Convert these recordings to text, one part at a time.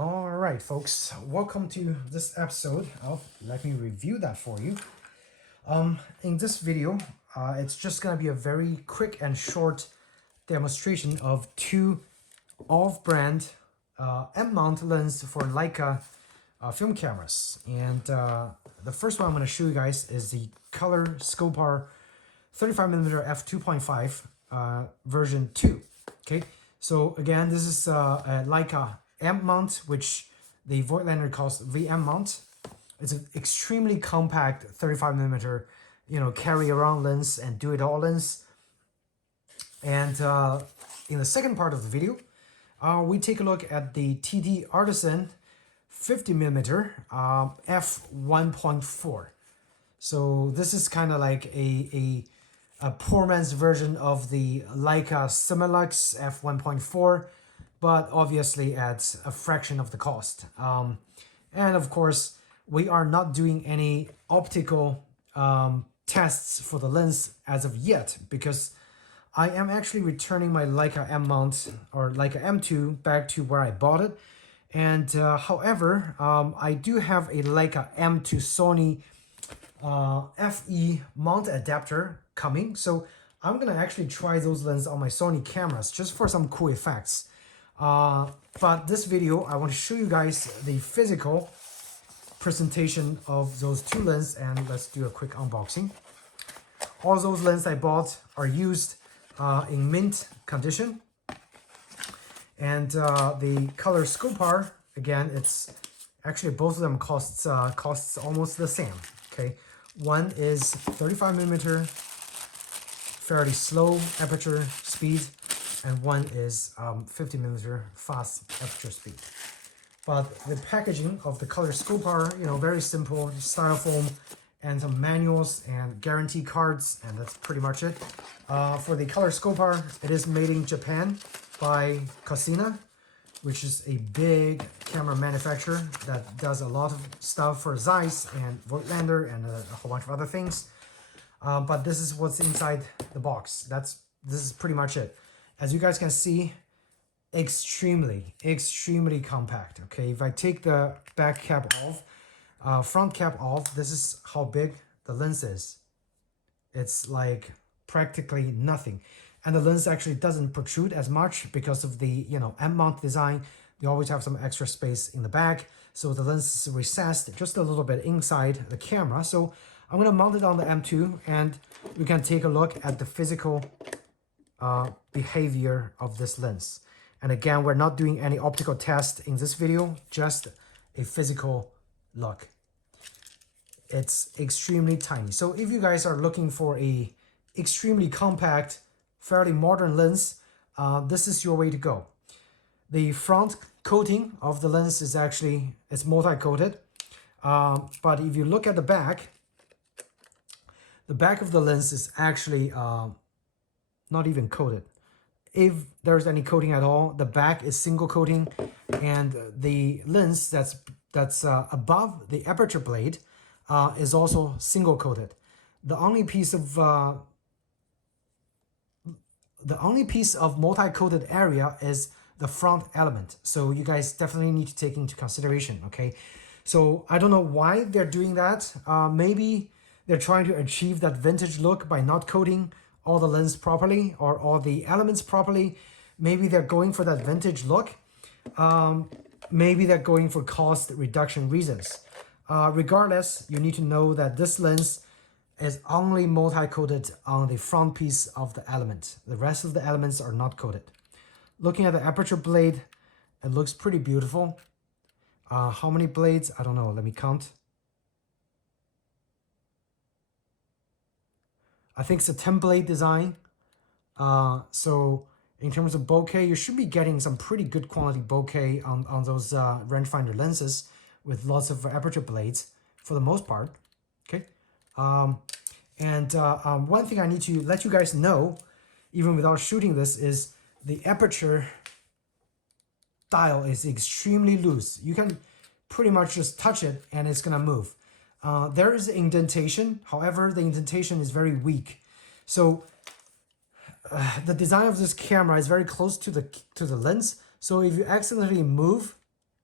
All right, folks, welcome to this episode of Let Me Review That For You. In this video, it's just going to be a very quick and short demonstration of two off-brand M-mount lens for Leica film cameras. And the first one I'm going to show you guys is the Color Skopar 35mm F2.5 version 2. Okay, so again, this is a Leica M mount, which the Voigtlander calls VM mount. It's an extremely compact 35mm, carry around lens and do it all lens. And in the second part of the video, we take a look at the TTArtisan 50mm F1.4. So this is kind of like a poor man's version of the Leica Similux F1.4, but obviously at a fraction of the cost. And of course, we are not doing any optical tests for the lens as of yet, because I am actually returning my Leica M mount or Leica M2 back to where I bought it. And however, I do have a Leica M to Sony FE mount adapter coming. So I'm gonna actually try those lenses on my Sony cameras just for some cool effects. But this video, I want to show you guys the physical presentation of those two lenses, and let's do a quick unboxing. All those lenses I bought are used in mint condition. And the Color Skopar, again, it's actually both of them costs almost the same. Okay, one is 35mm, fairly slow aperture speed, and one is 50mm fast aperture speed. But the packaging of the Color Skopar, very simple, styrofoam and some manuals and guarantee cards, and that's pretty much it. For the Color Skopar, it is made in Japan by Cosina, which is a big camera manufacturer that does a lot of stuff for Zeiss and Voigtlander and a whole bunch of other things. But this is what's inside the box. This is pretty much it. As you guys can see, extremely compact. Okay, if I take the back cap off, front cap off, this is how big the lens is. It's like practically nothing. And the lens actually doesn't protrude as much because of the, M-mount design. You always have some extra space in the back. So the lens is recessed just a little bit inside the camera. So I'm going to mount it on the M2, and we can take a look at the physical behavior of this lens. And again, we're not doing any optical test in this video, just a physical look. It's extremely tiny. So if you guys are looking for a extremely compact, fairly modern lens, this is your way to go. The front coating of the lens is actually, it's multi-coated. But if you look at the back of the lens is actually not even coated. If there's any coating at all, the back is single coating, and the lens that's above the aperture blade is also single coated. The only piece of multi-coated area is the front element. So you guys definitely need to take into consideration, okay? So I don't know why they're doing that. Maybe they're trying to achieve that vintage look by not coating all the lens properly or all the elements properly. Maybe they're going for that vintage look. Maybe they're going for cost reduction reasons. Regardless, you need to know that this lens is only multi-coated on the front piece of the element. The rest of the elements are not coated. Looking at the aperture blade, it looks pretty beautiful. How many blades? I don't know. Let me count. I think it's a 10-blade design. So in terms of bokeh, you should be getting some pretty good quality bokeh on those rangefinder lenses with lots of aperture blades for the most part. Okay. One thing I need to let you guys know, even without shooting this, is the aperture dial is extremely loose. You can pretty much just touch it and it's gonna move. There is indentation, however, the indentation is very weak. So the design of this camera is very close to the lens. So if you accidentally move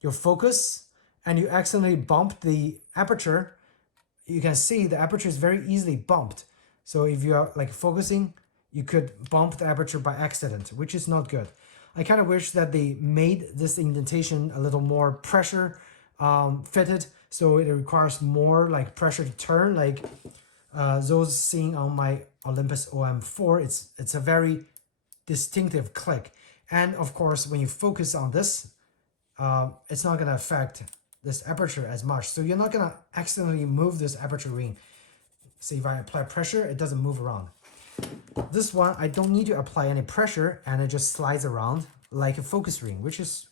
your focus and you accidentally bump the aperture, you can see the aperture is very easily bumped. So if you are like focusing, you could bump the aperture by accident, which is not good. I kind of wish that they made this indentation a little more pressure fitted, so it requires more like pressure to turn, like those seen on my Olympus OM4. It's a very distinctive click. And of course, when you focus on this, it's not going to affect this aperture as much. So you're not going to accidentally move this aperture ring. So if I apply pressure, it doesn't move around. This one, I don't need to apply any pressure and it just slides around like a focus ring, which is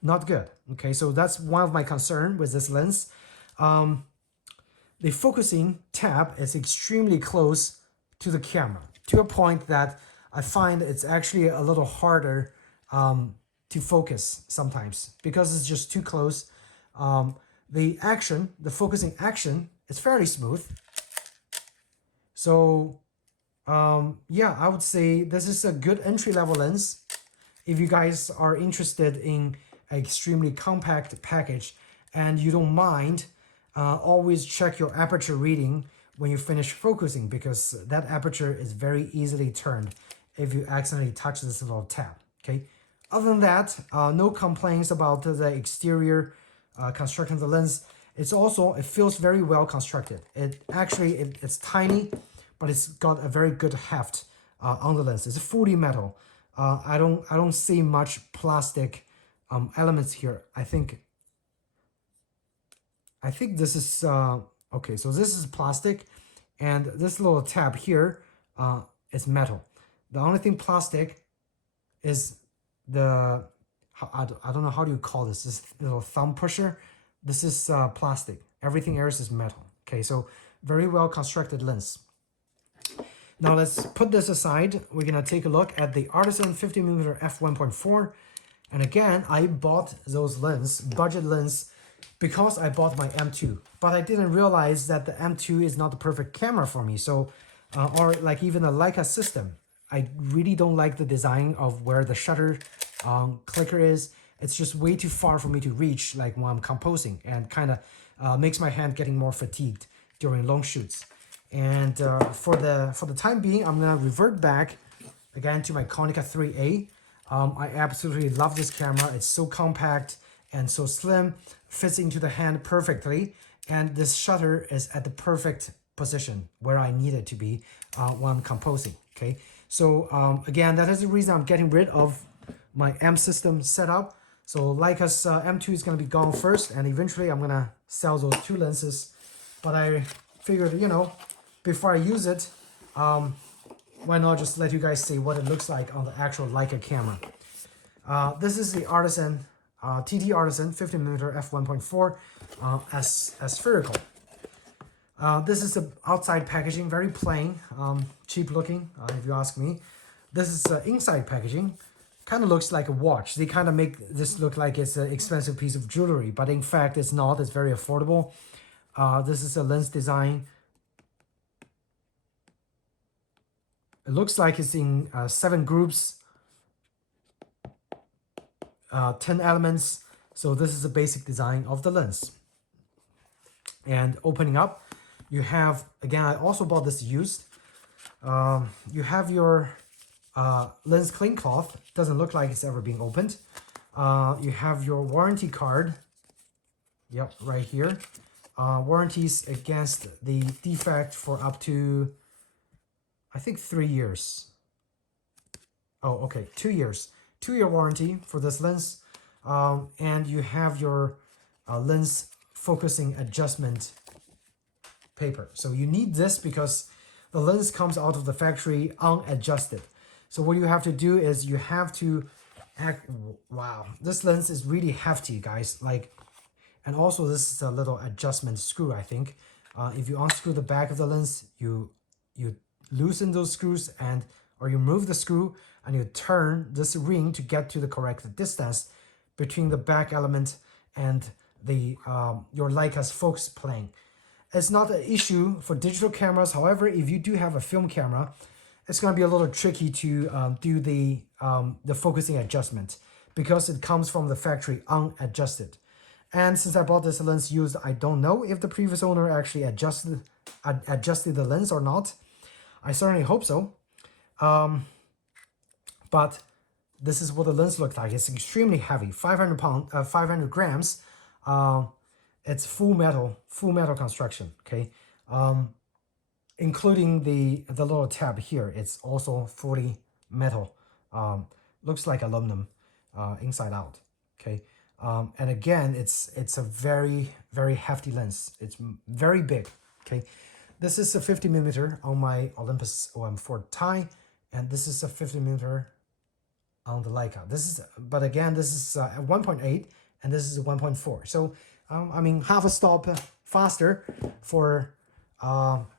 not good. Okay, so that's one of my concern with this lens. The focusing tab is extremely close to the camera, to a point that I find it's actually a little harder to focus sometimes because it's just too close. The focusing action is fairly smooth. So yeah, I would say this is a good entry-level lens. If you guys are interested in an extremely compact package and you don't mind, always check your aperture reading when you finish focusing, because that aperture is very easily turned if you accidentally touch this little tab. Okay. Other than that, no complaints about the exterior construction of the lens. It feels very well constructed. It's tiny, but it's got a very good heft on the lens. It's fully metal. I don't see much plastic elements here. I think this is okay. So this is plastic, and this little tab here is metal. The only thing plastic is the I don't know how do you call this little thumb pusher. This is plastic. Everything else is metal. Okay, so very well constructed lens. Now let's put this aside. We're gonna take a look at the Artisan 50mm F1.4. And again, I bought those budget lens, because I bought my M2. But I didn't realize that the M2 is not the perfect camera for me. So, or like even a Leica system. I really don't like the design of where the shutter clicker is. It's just way too far for me to reach, like when I'm composing, and kind of makes my hand getting more fatigued during long shoots. And for the time being, I'm gonna revert back again to my Konica 3A. I absolutely love this camera. It's so compact and so slim, fits into the hand perfectly, and this shutter is at the perfect position where I need it to be when I'm composing. Okay, so again, that is the reason I'm getting rid of my M system setup. So Leica's M2 is going to be gone first, and eventually I'm going to sell those two lenses. But I figured, you know, before I use it, why not just let you guys see what it looks like on the actual Leica camera. This is the Artisan, TTArtisan 50mm F1.4 Aspherical. This is the outside packaging, very plain, cheap looking, if you ask me. This is inside packaging. Kind of looks like a watch. They kind of make this look like it's an expensive piece of jewelry, but in fact it's not. It's very affordable. This is a lens design. It looks like it's in 7 groups, 10 elements. So this is a basic design of the lens. And opening up, you have, again, I also bought this used. You have your lens clean cloth. Doesn't look like it's ever being opened. You have your warranty card. Yep, right here. Warranties against the defect for up to, I think, 3 years. Oh, okay, 2 years. 2-year warranty for this lens. And you have your lens focusing adjustment paper. So you need this because the lens comes out of the factory unadjusted. So what you have to do is you have to wow, this lens is really hefty, guys. Like, and also this is a little adjustment screw, I think. If you unscrew the back of the lens, you loosen those screws, or you move the screw and you turn this ring to get to the correct distance between the back element and the your Leica's focus plane. It's not an issue for digital cameras. However, if you do have a film camera, it's going to be a little tricky to do the focusing adjustment because it comes from the factory unadjusted. And since I bought this lens used, I don't know if the previous owner actually adjusted the lens or not. I certainly hope so. But this is what the lens looks like. It's extremely heavy, 500 grams. It's full metal construction. Okay, including the little tab here. It's also fully metal. Looks like aluminum inside out. Okay, and again, it's a very hefty lens. It's very big. Okay, this is a 50mm on my Olympus OM4 Ti, and this is a 50mm on the Leica. But again, this is 1.8 and this is 1.4. So I mean, half a stop faster for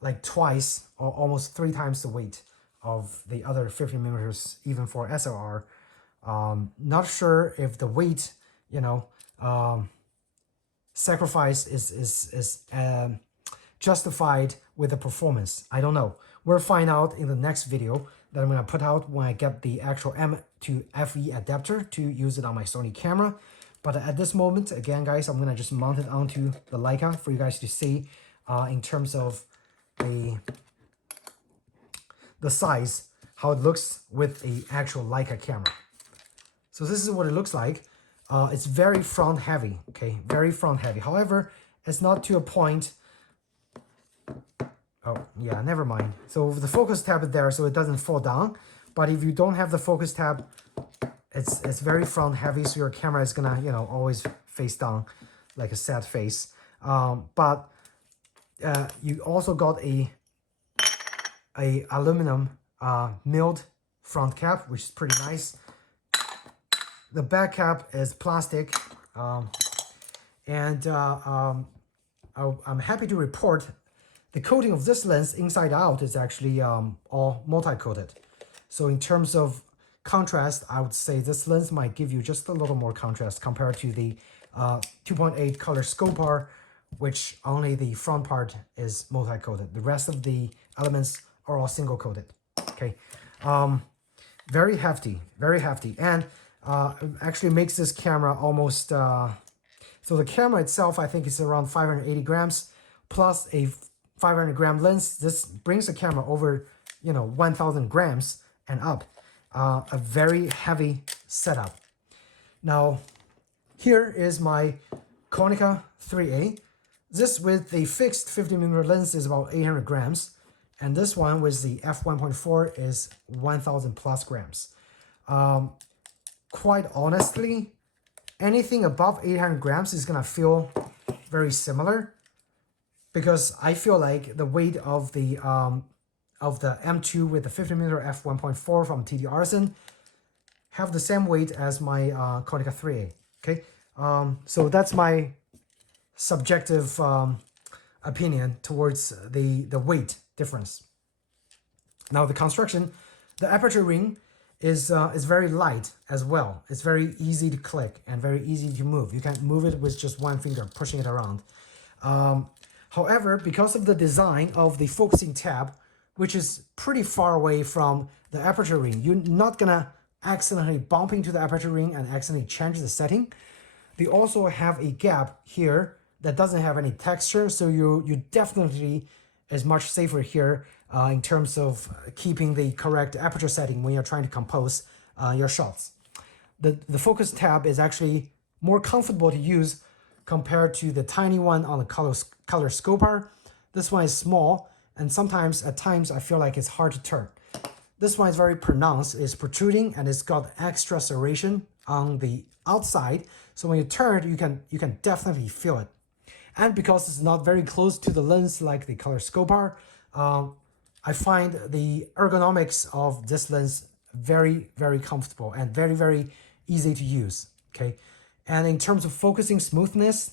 like twice or almost 3 times the weight of the other 50mm, even for SLR. Not sure if the weight, sacrifice is justified with the performance. I don't know. We'll find out in the next video that I'm going to put out when I get the actual M to FE adapter to use it on my Sony camera. But at this moment, again, guys, I'm going to just mount it onto the Leica for you guys to see in terms of the size, how it looks with the actual Leica camera. So this is what it looks like. It's very front heavy, okay, very front heavy. However, it's not to a point. Oh, yeah, never mind. So the focus tab is there so it doesn't fall down. But if you don't have the focus tab, it's very front heavy, so your camera is gonna, always face down like a sad face. But you also got a aluminum milled front cap, which is pretty nice. The back cap is plastic, and I'm happy to report the coating of this lens inside out is actually all multi-coated. So in terms of contrast, I would say this lens might give you just a little more contrast compared to the 2.8 Color Skopar, which only the front part is multi-coated. The rest of the elements are all single-coated. Okay, very hefty, and actually makes this camera almost. So the camera itself, I think, is around 580 grams plus a 500-gram lens. This brings the camera over, 1,000 grams and up. A very heavy setup. Now, here is my Konica 3A. This with the fixed 50mm lens is about 800 grams. And this one with the F1.4 is 1,000 plus grams. Quite honestly, anything above 800 grams is gonna feel very similar, because I feel like the weight of the M2 with the 50mm F1.4 from TTArtisan have the same weight as my Konica 3A. Okay, so that's my subjective opinion towards the weight difference. Now the construction, the aperture ring is very light as well. It's very easy to click and very easy to move. You can move it with just one finger, pushing it around. However, because of the design of the focusing tab, which is pretty far away from the aperture ring, you're not gonna accidentally bump into the aperture ring and accidentally change the setting. They also have a gap here that doesn't have any texture, so you definitely is much safer here in terms of keeping the correct aperture setting when you're trying to compose your shots. The focus tab is actually more comfortable to use compared to the tiny one on the Color Skopar. This one is small, and sometimes at times I feel like it's hard to turn. This one is very pronounced, it's protruding, and it's got extra serration on the outside, so when you turn you can definitely feel it. And because it's not very close to the lens like the Color Skopar, I find the ergonomics of this lens very comfortable and very easy to use. Okay, and in terms of focusing smoothness,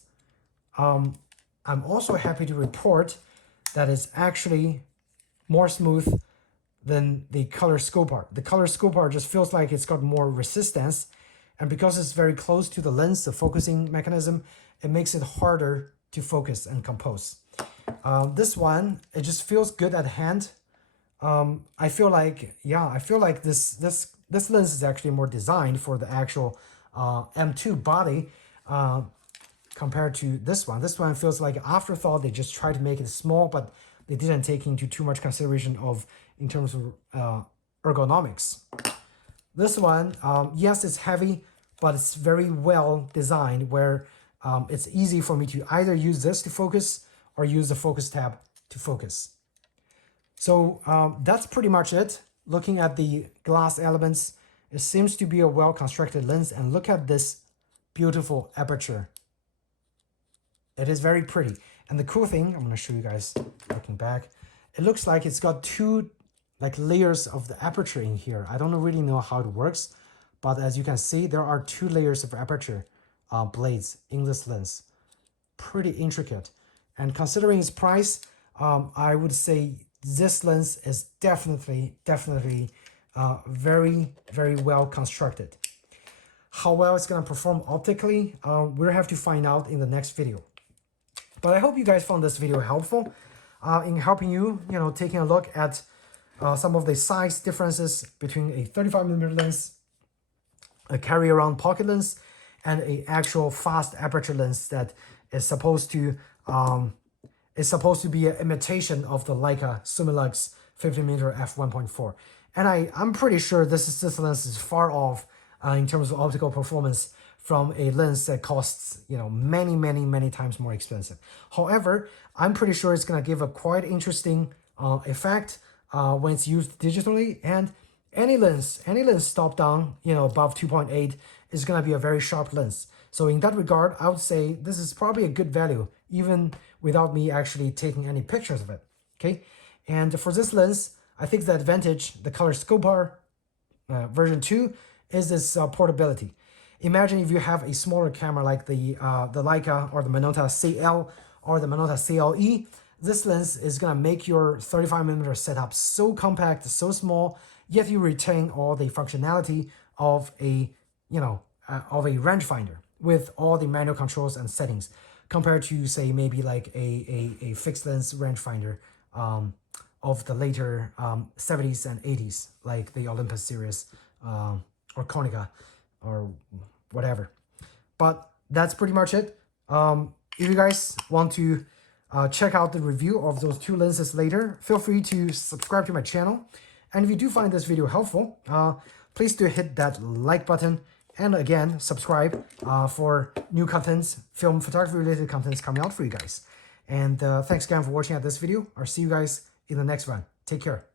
I'm also happy to report that it's actually more smooth than the Color Skopar. The Color Skopar just feels like it's got more resistance, and because it's very close to the lens, the focusing mechanism, it makes it harder to focus and compose. This one, it just feels good at hand. I feel like this lens is actually more designed for the actual M2 body compared to this one. This one feels like an afterthought. They just tried to make it small, but they didn't take into too much consideration of in terms of ergonomics. This one, yes, it's heavy, but it's very well designed where it's easy for me to either use this to focus or use the focus tab to focus. So that's pretty much it. Looking at the glass elements, it seems to be a well-constructed lens, and look at this beautiful aperture. It is very pretty. And the cool thing, I'm going to show you guys looking back, it looks like it's got two like layers of the aperture in here. I don't really know how it works, but as you can see, there are two layers of aperture blades in this lens. Pretty intricate. And considering its price, I would say this lens is definitely very, very well constructed. How well it's going to perform optically, we'll have to find out in the next video. But I hope you guys found this video helpful in helping you, taking a look at some of the size differences between a 35mm lens, a carry-around pocket lens, and a actual fast aperture lens that is supposed to be an imitation of the Leica Summilux 50mm F1.4. And I'm pretty sure this lens is far off in terms of optical performance from a lens that costs many times more expensive. However, I'm pretty sure it's going to give a quite interesting effect when it's used digitally, and any lens stop down above 2.8 is going to be a very sharp lens. So in that regard, I would say this is probably a good value even without me actually taking any pictures of it. Okay, and for this lens, I think the advantage, the Color Skopar version 2, is this portability. Imagine if you have a smaller camera like the Leica or the Minolta CL or the Minolta CLE. This lens is gonna make your 35mm setup so compact, so small, yet you retain all the functionality of a rangefinder with all the manual controls and settings, compared to say maybe like a fixed lens rangefinder of the later 70s and 80s, like the Olympus series or Konica or whatever. But that's pretty much it. If you guys want to check out the review of those two lenses later, feel free to subscribe to my channel. And if you do find this video helpful, please do hit that like button, and again, subscribe for new contents, film photography related contents coming out for you guys. And thanks again for watching this video. I'll see you guys in the next one. Take care.